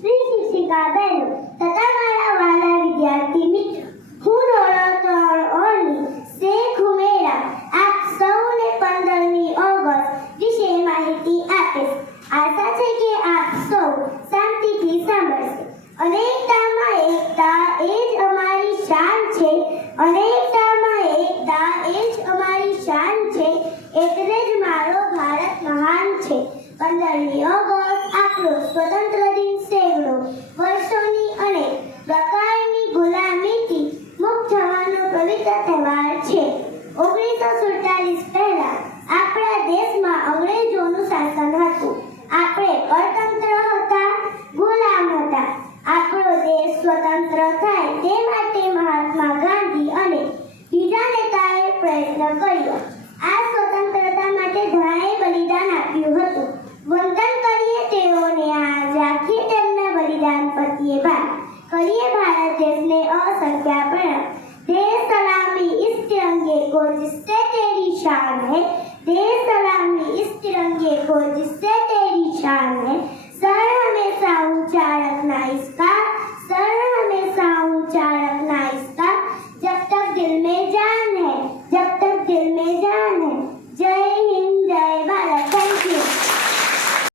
શ્રી શિક્ષિકા બહેનો તથા મારા વાલા વિદ્યાર્થી મિત્રો, હું ધોરણ 3 ઓની શેખ હુમેરા આપ સૌને 15મી ઓગસ્ટ વિશે માહિતી આપીશ. આશા છે કે આપ સૌ શાંતિથી સાંભળશે. અનેકતામાં એકતા એ જ અમારી શાન છે. અનેકતામાં એકતા એ જ અમારી શાન છે. એટલે જ મારો ભારત મહાન છે. 15મી ઓગસ્ટ આપણો સ્વતંત્ર દિન સેવડો વર્ષોની અને પ્રકારની ગુલામીથી મુક્ત થવાનો પવિત્ર તહેવાર છે. 1947 પહેલા આપણા દેશમાં અંગ્રેજોનું શાસન હતું. આપણે પરતંત્ર હતા, ગુલામ હતા. આપણો દેશ સ્વતંત્ર થાય તે માટે મહાત્મા ગાંધી અને બીજા નેતાએ પ્રયત્ન કર્યો. આ સ્વતંત્રતા માટે ઘણાએ બલિદાન આપ્યું હતું. વંદન કરીએ તેઓને આજ રાખી તેમના બલિદાન પ્રત્યે ભાન કરીએ ભારત દેશને અસંખ્ય પ્રણામ. देश सलामी इस तिरंगे को जिससे तेरी शान है. देश सलामी इस तिरंगे को जिससे तेरी शान